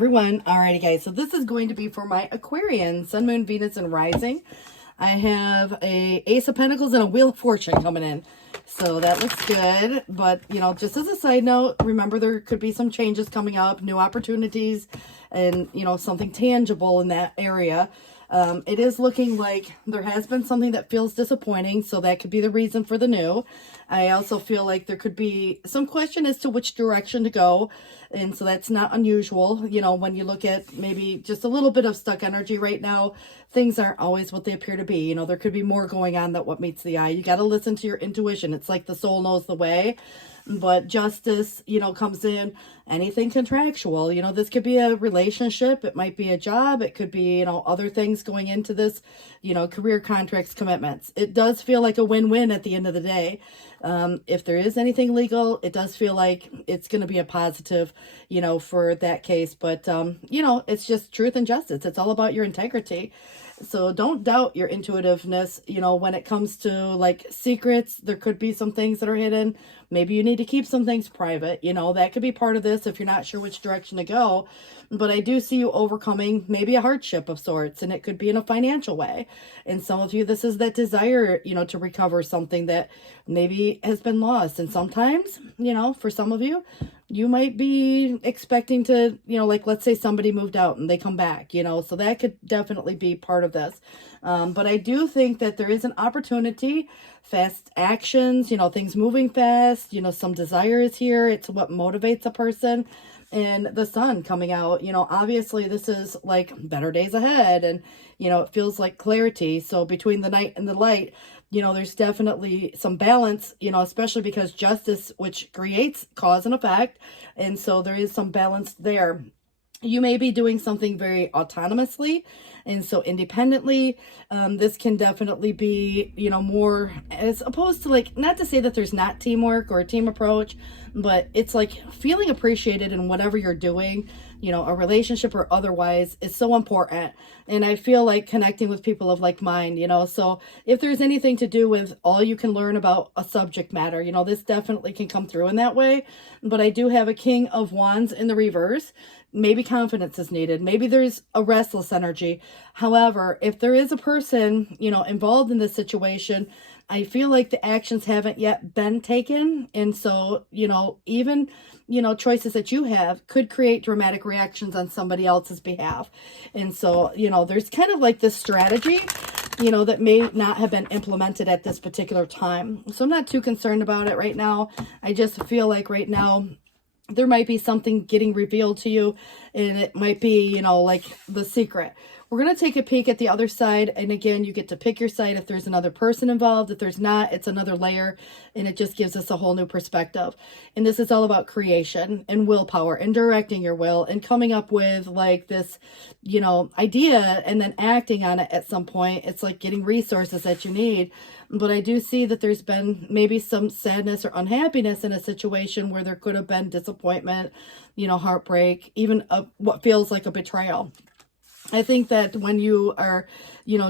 Everyone, alrighty guys, so this is going to be for my Aquarian, Sun, Moon, Venus, and Rising. I have a Ace of Pentacles and a Wheel of Fortune coming in, so that looks good. But just as a side note, remember there could be some changes coming up, new opportunities, and something tangible in that area. It is looking like there has been something that feels disappointing, so that could be the reason for the new. I also feel like there could be some question as to which direction to go, and so that's not unusual. When you look at maybe just a little bit of stuck energy right now, things aren't always what they appear to be. There could be more going on than what meets the eye. You got to listen to your intuition. It's like the soul knows the way. But justice, comes in, anything contractual. This could be a relationship. It might be a job. It could be, other things going into this, career contracts, commitments. It does feel like a win-win at the end of the day. If there is anything legal, it does feel like it's going to be a positive, for that case. But, it's just truth and justice. It's all about your integrity. So don't doubt your intuitiveness, when it comes to like secrets. There could be some things that are hidden. Maybe you need to keep some things private, that could be part of this if you're not sure which direction to go. But I do see you overcoming maybe a hardship of sorts, and it could be in a financial way. And some of you, this is that desire, to recover something that maybe has been lost. And sometimes, for some of you, you might be expecting to, like let's say somebody moved out and they come back, so that could definitely be part of this. But I do think that there is an opportunity, fast actions, things moving fast, some desire is here. It's what motivates a person. And the sun coming out, obviously this is like better days ahead, and, it feels like clarity. So between the night and the light, there's definitely some balance, especially because justice, which creates cause and effect. And so there is some balance there. You may be doing something very autonomously and so independently. This can definitely be, more as opposed to like, not to say that there's not teamwork or a team approach, but it's like feeling appreciated in whatever you're doing, a relationship or otherwise is so important. And I feel like connecting with people of like mind, so if there's anything to do with all you can learn about a subject matter, this definitely can come through in that way. But I do have a King of Wands in the reverse. Maybe confidence is needed. Maybe there's a restless energy. However, if there is a person, involved in this situation, I feel like the actions haven't yet been taken. And so, even, choices that you have could create dramatic reactions on somebody else's behalf. And so, there's kind of like this strategy, that may not have been implemented at this particular time. So I'm not too concerned about it right now. I just feel like right now, there might be something getting revealed to you, and it might be, like the secret. We're going to take a peek at the other side. And again, you get to pick your side if there's another person involved. If there's not, it's another layer, and it just gives us a whole new perspective. And this is all about creation and willpower and directing your will and coming up with like this, idea and then acting on it at some point. It's like getting resources that you need. But I do see that there's been maybe some sadness or unhappiness in a situation where there could have been disappointment, heartbreak, even what feels like a betrayal. I think that when you are,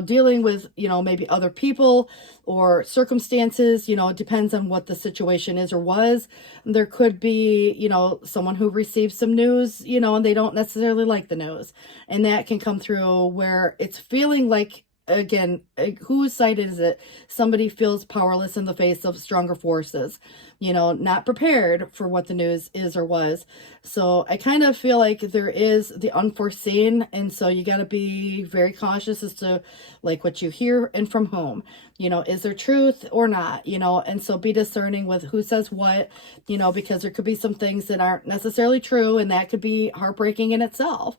dealing with, maybe other people or circumstances, it depends on what the situation is or was. There could be, someone who receives some news, and they don't necessarily like the news. And that can come through where it's feeling like, again, whose side is it? Somebody feels powerless in the face of stronger forces, not prepared for what the news is or was. So I kind of feel like there is the unforeseen. And so you got to be very cautious as to like what you hear and from whom, is there truth or not, and so be discerning with who says what, because there could be some things that aren't necessarily true, and that could be heartbreaking in itself.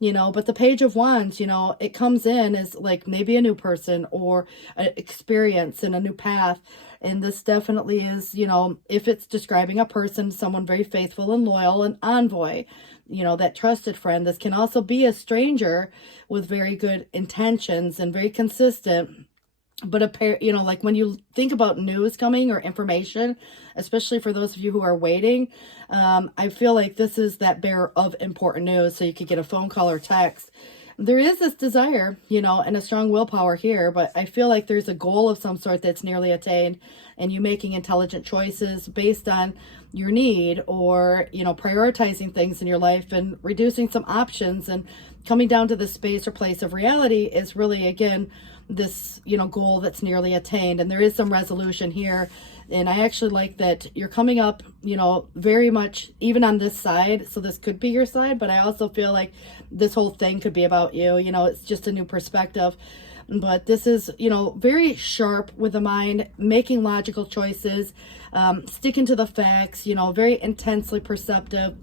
But the Page of Wands, it comes in as like maybe a new person or an experience and a new path. And this definitely is, if it's describing a person, someone very faithful and loyal, an envoy, that trusted friend. This can also be a stranger with very good intentions and very consistent. But like when you think about news coming or information, especially for those of you who are waiting, I feel like this is that bearer of important news. So you could get a phone call or text. there is this desire, and a strong willpower here, but I feel like there's a goal of some sort that's nearly attained, and you making intelligent choices based on your need, or, prioritizing things in your life and reducing some options and coming down to the space or place of reality is really, again, this, goal that's nearly attained. And there is some resolution here. And I actually like that you're coming up, very much even on this side. So this could be your side, but I also feel like this whole thing could be about you. It's just a new perspective. But this is, very sharp with the mind, making logical choices, sticking to the facts, very intensely perceptive.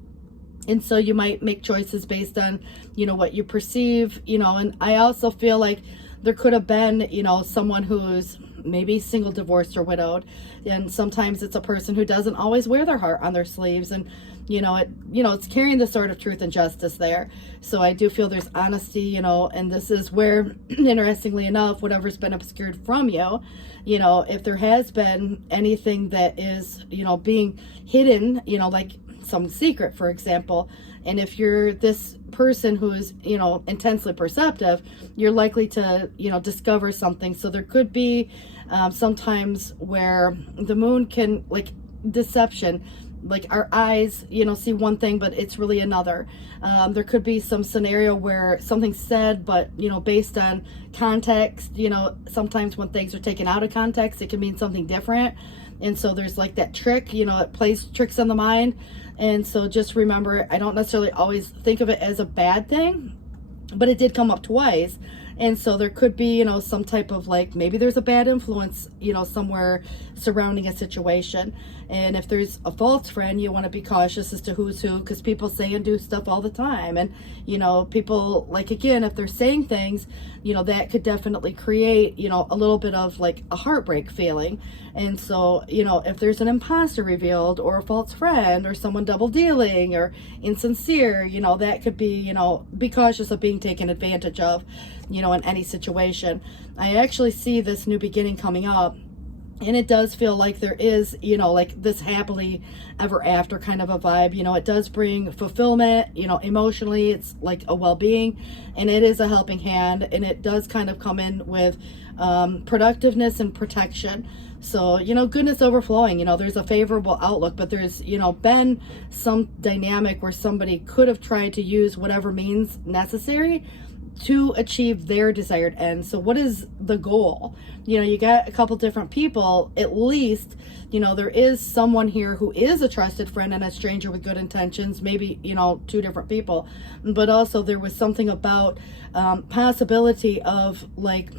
And so you might make choices based on, what you perceive, and I also feel like there could have been, someone who's maybe single, divorced, or widowed. And sometimes it's a person who doesn't always wear their heart on their sleeves. And, it's carrying the sword of truth and justice there. So I do feel there's honesty, and this is where, interestingly enough, whatever's been obscured from you, if there has been anything that is, being hidden, like some secret, for example, and if you're this person who's, intensely perceptive, you're likely to, discover something. So there could be sometimes where the moon can, like, deception, like our eyes, see one thing, but it's really another. There could be some scenario where something's said, but, based on context, sometimes when things are taken out of context, it can mean something different. And so there's like that trick, it plays tricks on the mind. And so just remember, I don't necessarily always think of it as a bad thing, but it did come up twice. And so there could be, some type of, like, maybe there's a bad influence, somewhere surrounding a situation. And if there's a false friend, you want to be cautious as to who's who, because people say and do stuff all the time. And, people, like, again, if they're saying things, that could definitely create, a little bit of, like, a heartbreak feeling. And so, if there's an imposter revealed, or a false friend, or someone double dealing, or insincere, that could be, be cautious of being taken advantage of, in any situation. I actually see this new beginning coming up, and it does feel like there is, like this happily ever after kind of a vibe. It does bring fulfillment, emotionally, it's like a well-being, and it is a helping hand, and it does kind of come in with productiveness and protection. So, goodness overflowing, there's a favorable outlook, but there's, been some dynamic where somebody could have tried to use whatever means necessary to achieve their desired end. So what is the goal? You got a couple different people, at least, there is someone here who is a trusted friend and a stranger with good intentions, maybe, two different people, but also there was something about possibility of, like,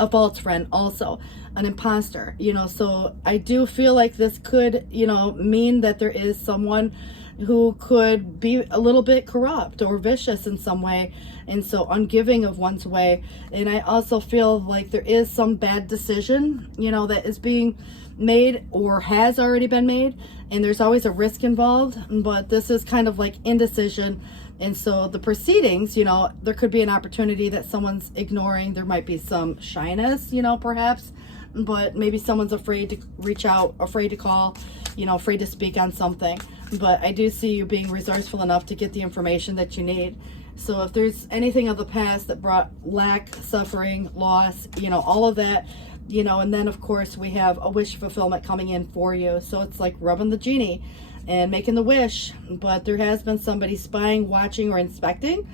a false friend, also an imposter, so I do feel like this could, mean that there is someone who could be a little bit corrupt or vicious in some way, and so ungiving of one's way. And I also feel like there is some bad decision, that is being made or has already been made, and there's always a risk involved, but this is kind of like indecision. And so the proceedings, there could be an opportunity that someone's ignoring. There might be some shyness, perhaps, but maybe someone's afraid to reach out, afraid to call, afraid to speak on something. But I do see you being resourceful enough to get the information that you need. So if there's anything of the past that brought lack, suffering, loss, all of that, and then of course we have a wish fulfillment coming in for you. So it's like rubbing the genie and making the wish, but there has been somebody spying, watching, or inspecting.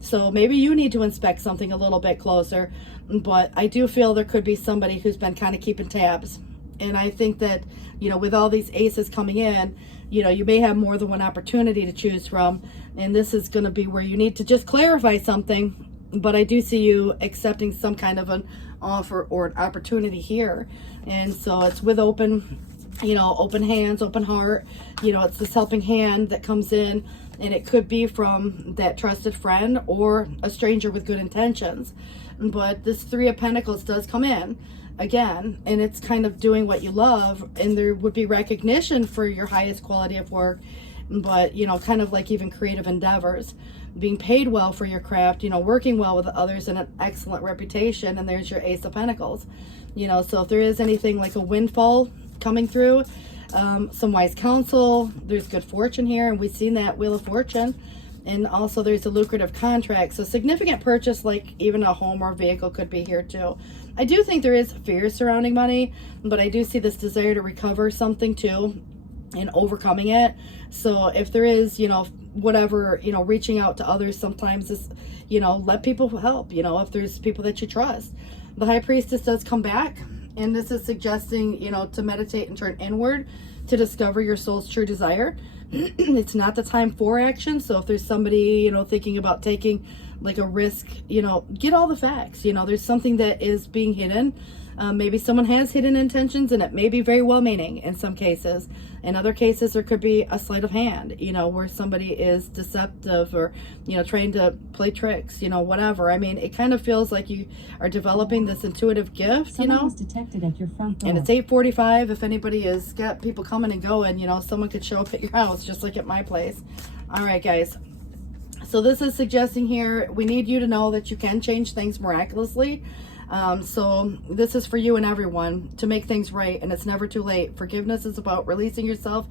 So maybe you need to inspect something a little bit closer, but I do feel there could be somebody who's been kind of keeping tabs. And I think that, with all these aces coming in, you may have more than one opportunity to choose from, and this is going to be where you need to just clarify something. But I do see you accepting some kind of an offer or an opportunity here. And so it's with open hands, open heart. It's this helping hand that comes in, and it could be from that trusted friend or a stranger with good intentions. But this Three of Pentacles does come in again, and it's kind of doing what you love, and there would be recognition for your highest quality of work, but kind of like even creative endeavors, being paid well for your craft, working well with others, and an excellent reputation. And there's your Ace of Pentacles. So if there is anything like a windfall coming through, some wise counsel, there's good fortune here, and we've seen that Wheel of Fortune. And also there's a lucrative contract. So significant purchase, like even a home or vehicle, could be here too. I do think there is fear surrounding money, but I do see this desire to recover something too and overcoming it. So if there is, whatever, reaching out to others sometimes is, let people help, if there's people that you trust. The High Priestess does come back, and this is suggesting, to meditate and turn inward to discover your soul's true desire. It's not the time for action. So if there's somebody, thinking about taking like a risk, get all the facts. There's something that is being hidden. Maybe someone has hidden intentions, and it may be very well meaning in some cases. In other cases, there could be a sleight of hand, where somebody is deceptive or, trying to play tricks, whatever. I mean, it kind of feels like you are developing this intuitive gift, Someone was detected at your front door. And it's 8:45. If anybody has got people coming and going, someone could show up at your house, just like at my place. All right, guys. So this is suggesting here, we need you to know that you can change things miraculously. So this is for you and everyone to make things right, and it's never too late. Forgiveness is about releasing yourself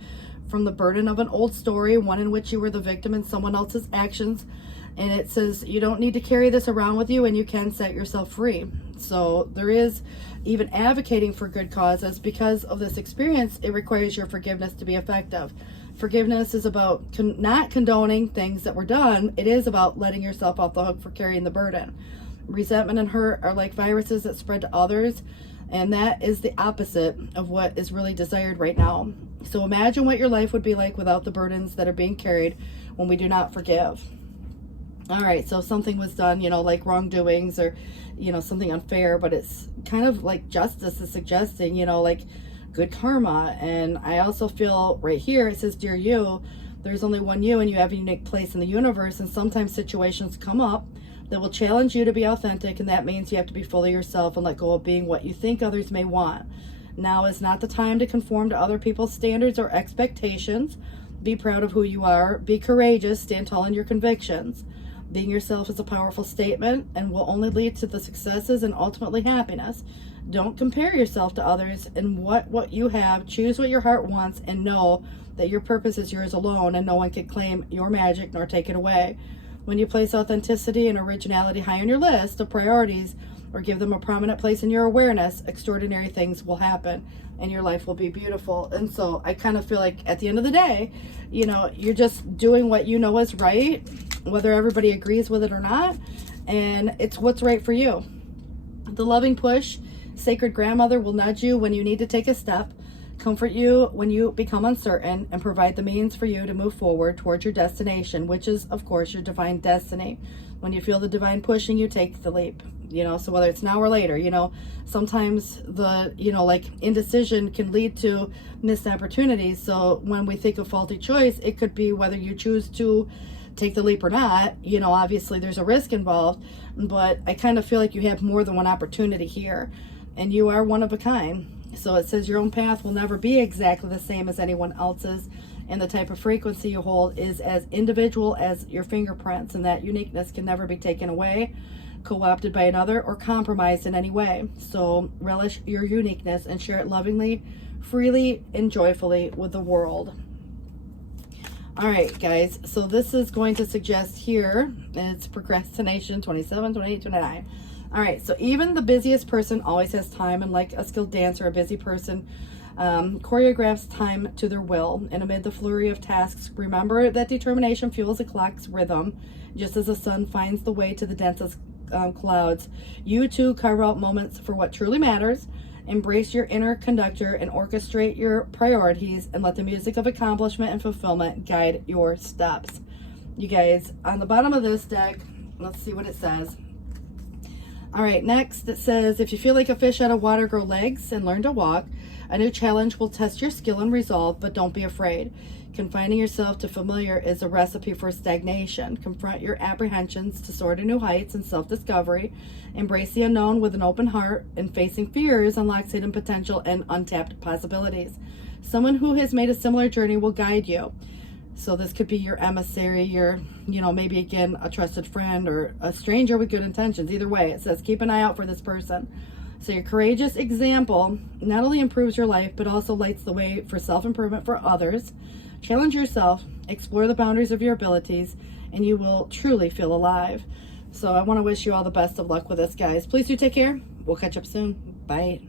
from the burden of an old story, one in which you were the victim in someone else's actions. And it says you don't need to carry this around with you, and you can set yourself free. So there is even advocating for good causes. Because of this experience, it requires your forgiveness to be effective. Forgiveness is about not condoning things that were done. It is about letting yourself off the hook for carrying the burden. Resentment and hurt are like viruses that spread to others, and that is the opposite of what is really desired right now. So imagine what your life would be like without the burdens that are being carried when we do not forgive. All right, so something was done, like wrongdoings or, something unfair, but it's kind of like justice is suggesting, like good karma. And I also feel right here, it says, dear you, there's only one you, and you have a unique place in the universe. And sometimes situations come up that will challenge you to be authentic, and that means you have to be fully yourself and let go of being what you think others may want. Now is not the time to conform to other people's standards or expectations. Be proud of who you are. Be courageous. Stand tall in your convictions. Being yourself is a powerful statement and will only lead to the successes and ultimately happiness. Don't compare yourself to others and what you have. Choose what your heart wants and know that your purpose is yours alone, and no one can claim your magic nor take it away. When you place authenticity and originality high on your list of priorities, or give them a prominent place in your awareness, extraordinary things will happen and your life will be beautiful. And so I kind of feel like at the end of the day, you're just doing what you know is right, whether everybody agrees with it or not, and it's what's right for you. The loving push, sacred grandmother will nudge you when you need to take a step, comfort you when you become uncertain, and provide the means for you to move forward towards your destination, which is, of course, your divine destiny. When you feel the divine pushing you, take the leap. So whether it's now or later, sometimes the, like indecision can lead to missed opportunities. So when we think of faulty choice, it could be whether you choose to take the leap or not. Obviously there's a risk involved, but I kind of feel like you have more than one opportunity here, and you are one of a kind. So it says your own path will never be exactly the same as anyone else's, and the type of frequency you hold is as individual as your fingerprints, and that uniqueness can never be taken away, co-opted by another, or compromised in any way. So relish your uniqueness and share it lovingly, freely, and joyfully with the world. All right, guys, so this is going to suggest here, it's procrastination 27, 28, 29. All right, so even the busiest person always has time, and like a skilled dancer, a busy person choreographs time to their will. And amid the flurry of tasks, remember that determination fuels the clock's rhythm. Just as the sun finds the way to the densest clouds, you too carve out moments for what truly matters. Embrace your inner conductor and orchestrate your priorities, and let the music of accomplishment and fulfillment guide your steps. You guys, on the bottom of this deck, let's see what it says. All right, next it says, if you feel like a fish out of water, grow legs and learn to walk. A new challenge will test your skill and resolve, but don't be afraid. Confining yourself to familiar is a recipe for stagnation. Confront your apprehensions to soar to new heights and self-discovery. Embrace the unknown with an open heart, and facing fears unlocks hidden potential and untapped possibilities. Someone who has made a similar journey will guide you. So this could be your emissary, your, maybe again, a trusted friend or a stranger with good intentions. Either way, it says keep an eye out for this person. So your courageous example not only improves your life, but also lights the way for self-improvement for others. Challenge yourself, explore the boundaries of your abilities, and you will truly feel alive. So I want to wish you all the best of luck with this, guys. Please do take care. We'll catch up soon. Bye.